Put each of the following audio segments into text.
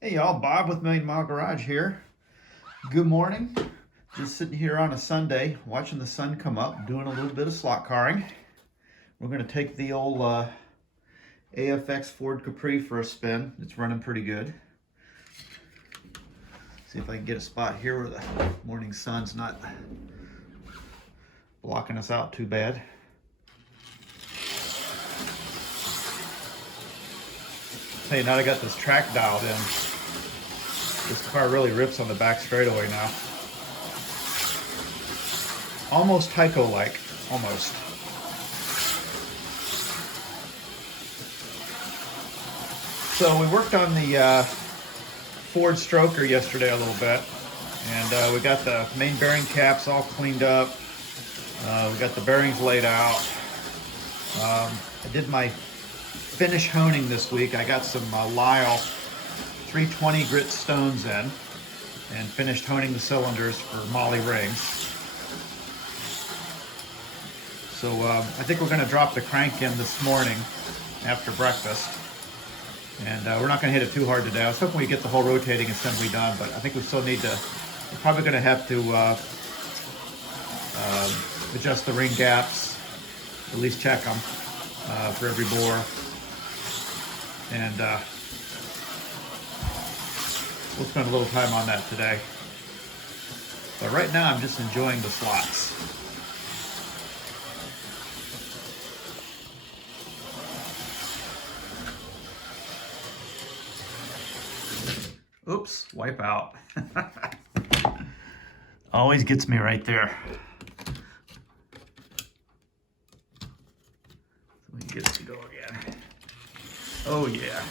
Hey y'all, Bob with Million Mile Garage here. Good morning. Just sitting here on a Sunday, watching the sun come up, doing a little bit of slot carring. We're going to take the old AFX Ford Capri for a spin. It's running pretty good. See if I can get a spot here where the morning sun's not blocking us out too bad. Hey, now I got this track dialed in. This car really rips on the back straightaway now. Almost Tyco-like, almost. So we worked on the Ford stroker yesterday a little bit, and we got the main bearing caps all cleaned up. We got the bearings laid out. I did my finish honing this week. I got some Lyle 320 grit stones in and finished honing the cylinders for Molly rings. So I think we're going to drop the crank in this morning after breakfast. And we're not going to hit it too hard today. I was hoping we'd get the whole rotating assembly done, but I think we still need to, we're probably going to have to adjust the ring gaps, at least check them for every bore. And we'll spend a little time on that today. But right now I'm just enjoying the slots. Oops, wipe out. Always gets me right there. So we can get it to go again. Oh yeah.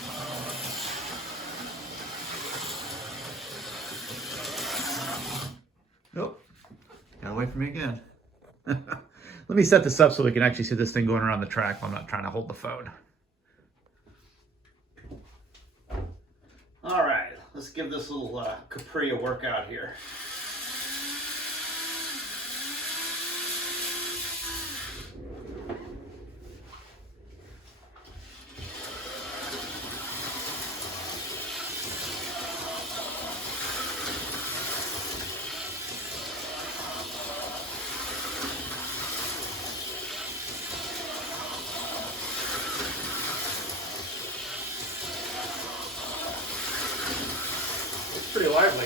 Oh, got away from me again. Let me set this up so we can actually see this thing going around the track while I'm not trying to hold the phone. All right, let's give this little Capri a workout here. Pretty lively. I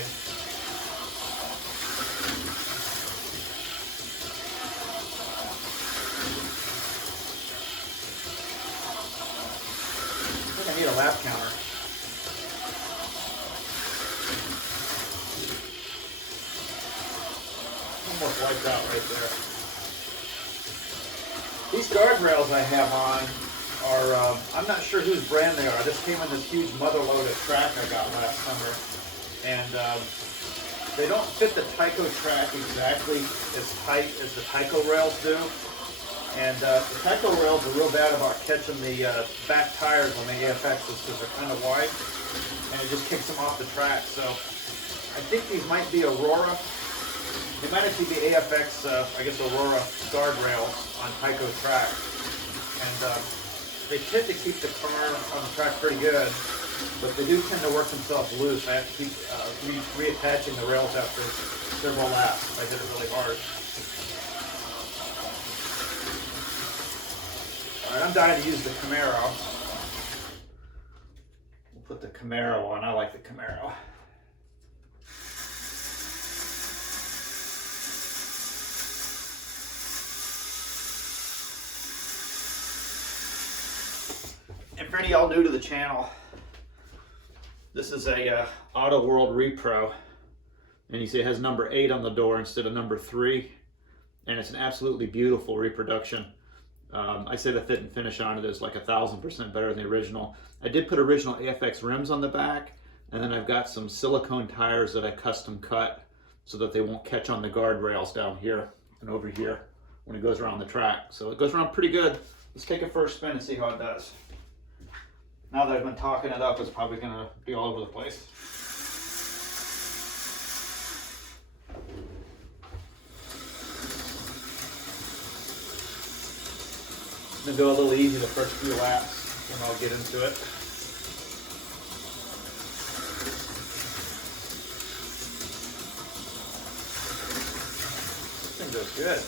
think I need a lap counter. Almost wiped out right there. These guardrails I have on are, I'm not sure whose brand they are. This came in this huge mother load of track I got last summer. And they don't fit the Tyco track exactly as tight as the Tyco rails do. And the Tyco rails are real bad about catching the back tires on the AFXs because they're kind of wide. And it just kicks them off the track. So I think these might be Aurora. They might actually be AFX, I guess Aurora guardrails on Tyco track. And they tend to keep the car on the track pretty good. But they do tend to work themselves loose. I have to keep reattaching the rails after several laps if I hit it really hard. All right, I'm dying to use the Camaro. We'll put the Camaro on. I like the Camaro. And for any of y'all new to the channel, this is a Auto World Repro, and you see it has number 8 on the door instead of number 3, and it's an absolutely beautiful reproduction. I say the fit and finish on it is like 1,000% better than the original. I did put original AFX rims on the back, and then I've got some silicone tires that I custom cut so that they won't catch on the guardrails down here and over here when it goes around the track. So it goes around pretty good. Let's take it for a spin and see how it does. Now that I've been talking it up, it's probably going to be all over the place. It's going to go a little easy the first few laps, and I'll get into it. Good.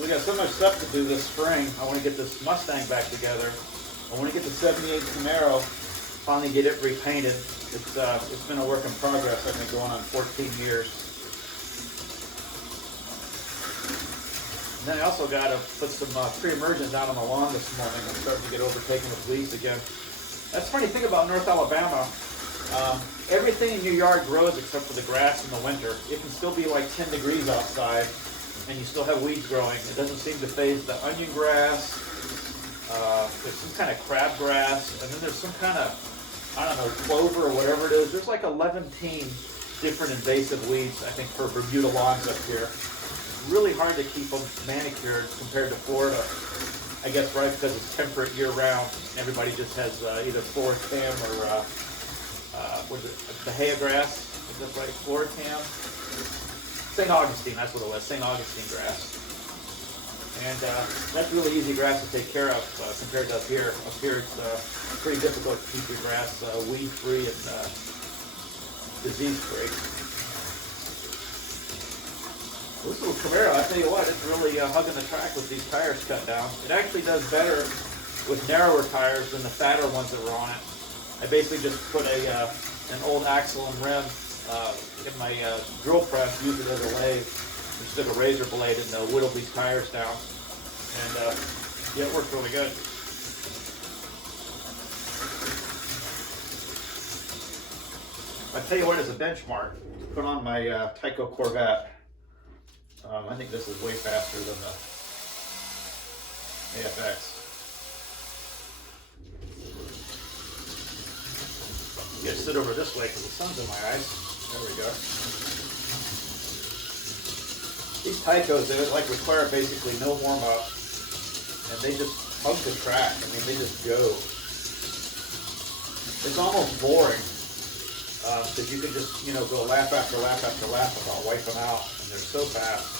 We got so much stuff to do this spring. I want to get this Mustang back together. I want to get the 78 Camaro, finally get it repainted. It's been a work in progress. I've been going on 14 years. And then I also got to put some pre-emergent down on the lawn this morning. I'm starting to get overtaken with weeds again. That's the funny thing about North Alabama. Everything in your yard grows except for the grass in the winter. It can still be like 10 degrees outside, and you still have weeds growing. It doesn't seem to phase the onion grass. There's some kind of crabgrass, and then there's some kind of, I don't know, clover or whatever it is. There's like 11 different invasive weeds, I think, for Bermuda lawns up here. Really hard to keep them manicured compared to Florida. I guess right because it's temperate year round. Everybody just has either Floritam or what is it, Bahia grass? Is that right? Floritam? St. Augustine, that's what it was, St. Augustine grass. And that's really easy grass to take care of compared to up here. Up here it's pretty difficult to keep your grass weed-free and disease-free. This little Camaro, I tell you what, it's really hugging the track with these tires cut down. It actually does better with narrower tires than the fatter ones that were on it. I basically just put an old axle and rim in my drill press, use it as a lathe instead of a razor blade, and whittle these tires down. And yeah, it works really good. I tell you what, as a benchmark, put on my Tyco Corvette. I think this is way faster than the AFX. You gotta sit over this way because the sun's in my eyes. There we go. These Tycos, they like require basically no warm up, and they just hug the track. I mean, they just go. It's almost boring because you can just, you know, go lap after lap after lap without wiping out, and they're so fast.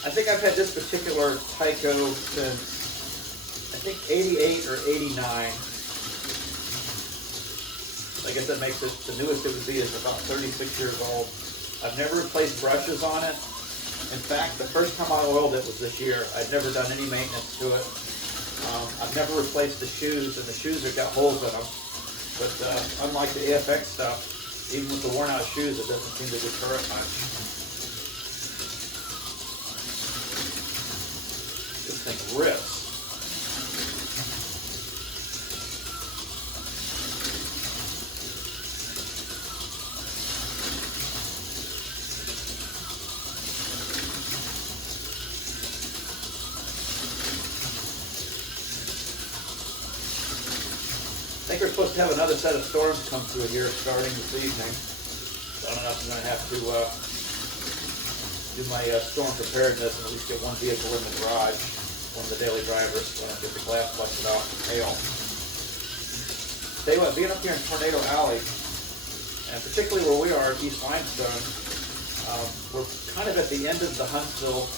I think I've had this particular Tyco since I think 88 or 89. I guess that makes it, the newest it would be is about 36 years old. I've never replaced brushes on it. In fact, the first time I oiled it was this year. I'd never done any maintenance to it. I've never replaced the shoes, and the shoes have got holes in them. But unlike the AFX stuff, even with the worn out shoes, it doesn't seem to deter it much. This thing rips. I think we're supposed to have another set of storms come through here starting this evening. So I don't know if I'm going to have to do my storm preparedness and at least get one vehicle in the garage, one of the daily drivers, so I don't get the glass busted out from hail. Tell you what, being up here in Tornado Alley, and particularly where we are, East Limestone, we're kind of at the end of the Huntsville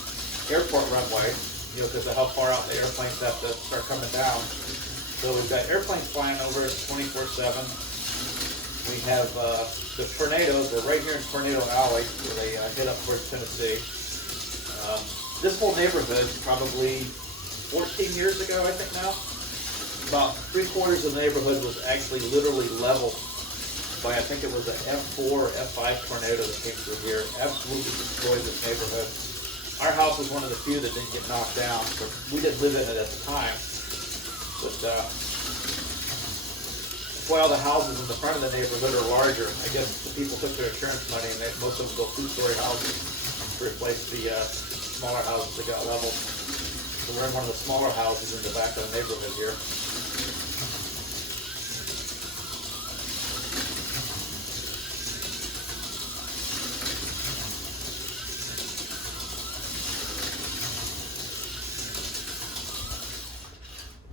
airport runway, you know, because of how far out the airplanes have to start coming down. So we've got airplanes flying over us 24/7. We have the tornadoes. We're right here in Tornado Alley, where they hit up towards Tennessee. This whole neighborhood, probably 14 years ago, I think now, about 3/4 of the neighborhood was actually literally leveled by, I think it was an F4 or F5 tornado that came through here. Absolutely destroyed this neighborhood. Our house was one of the few that didn't get knocked down, so we didn't live in it at the time. But that's why all the houses in the front of the neighborhood are larger. I guess the people took their insurance money and most of them built 2-story houses to replace the smaller houses that got leveled. So we're in one of the smaller houses in the back of the neighborhood here.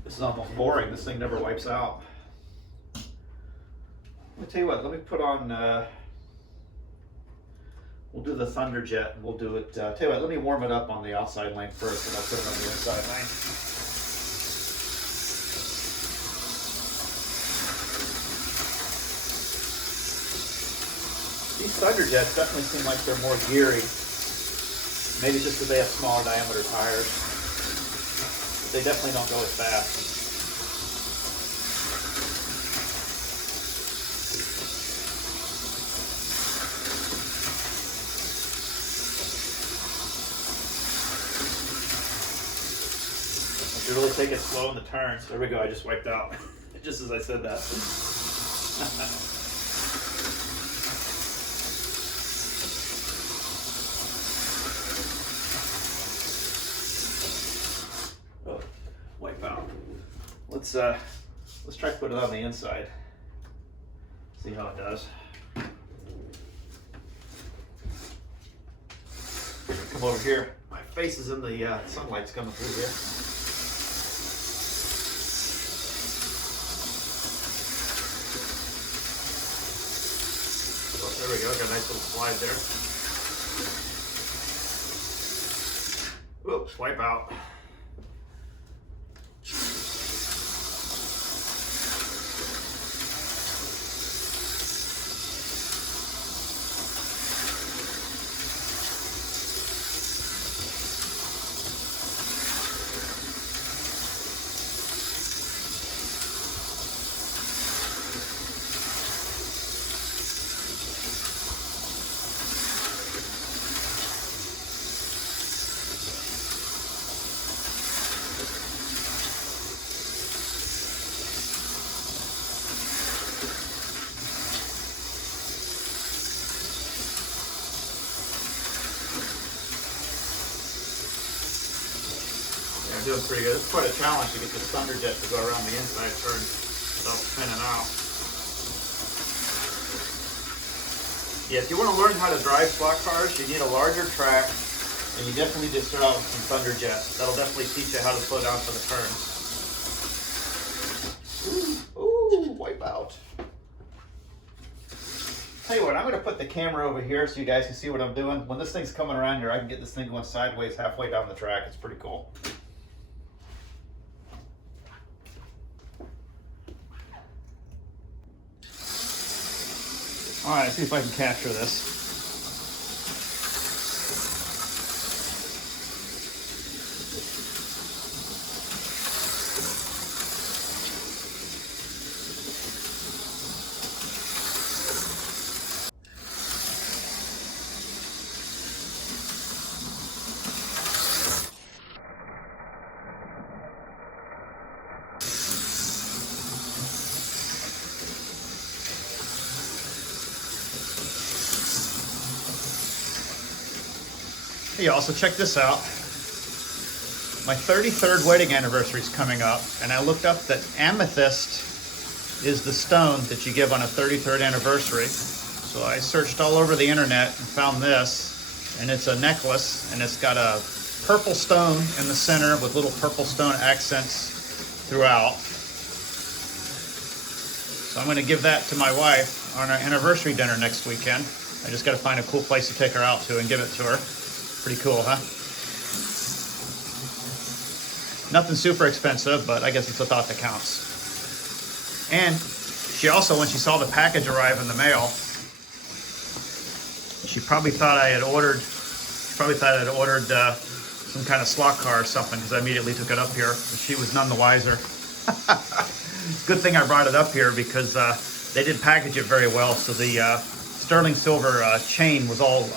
This is almost boring. This thing never wipes out. tell you what, let me put on, we'll do the Thunderjet, and we'll do it, tell you what, let me warm it up on the outside lane first, and I'll put it on the inside lane. These Thunderjets definitely seem like they're more geary. Maybe it's just because they have smaller diameter tires. But they definitely don't go as fast. You really take it slow in the turns. There we go, I just wiped out. Just as I said that. Oh, wipe out. Let's try to put it on the inside. See how it does. Come over here. My face is in the sunlight's coming through here. There we go, got a nice little slide there. Whoops, wipe out. Doing pretty good. It's quite a challenge to get this Thunderjet to go around the inside turn without spinning out. Yeah, if you want to learn how to drive slot cars, you need a larger track, and you definitely need to start out with some Thunderjets. That'll definitely teach you how to slow down for the turns. Ooh, wipe out. Tell you what, I'm going to put the camera over here so you guys can see what I'm doing. When this thing's coming around here, I can get this thing going sideways halfway down the track. It's pretty cool. All right, let's see if I can capture this. Hey y'all, so check this out. My 33rd wedding anniversary is coming up, and I looked up that amethyst is the stone that you give on a 33rd anniversary. So I searched all over the internet and found this, and it's a necklace, and it's got a purple stone in the center with little purple stone accents throughout. So I'm going to give that to my wife on our anniversary dinner next weekend. I just got to find a cool place to take her out to and give it to her. Pretty cool, huh? Nothing super expensive, but I guess it's a thought that counts. And she also, when she saw the package arrive in the mail, she probably thought I had ordered some kind of slot car or something, because I immediately took it up here. She was none the wiser. Good thing I brought it up here, because they didn't package it very well, so the sterling silver chain was all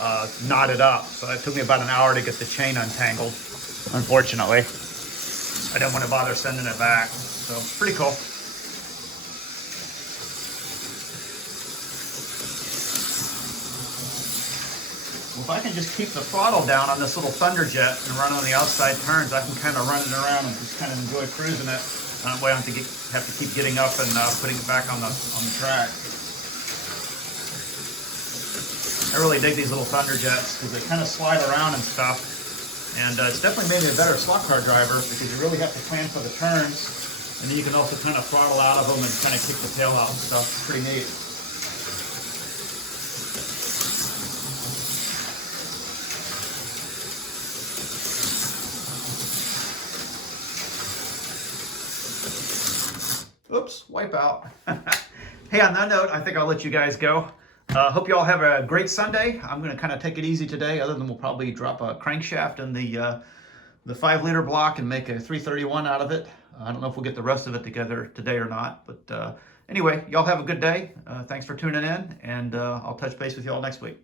knotted up, so it took me about an hour to get the chain untangled, unfortunately. I didn't want to bother sending it back, so pretty cool. Well, if I can just keep the throttle down on this little Thunderjet and run on the outside turns, I can kind of run it around and just kind of enjoy cruising it. That way I don't have to keep getting up and putting it back on the track. I really dig these little Thunderjets because they kind of slide around and stuff, and it's definitely made me a better slot car driver because you really have to plan for the turns, and then you can also kind of throttle out of them and kind of kick the tail out and stuff. It's pretty neat. Oops, wipe out. Hey, on that note, I think I'll let you guys go. Hope you all have a great Sunday. I'm going to kind of take it easy today, other than we'll probably drop a crankshaft in the 5-liter block and make a 331 out of it. I don't know if we'll get the rest of it together today or not. But anyway, y'all have a good day. Thanks for tuning in, and I'll touch base with y'all next week.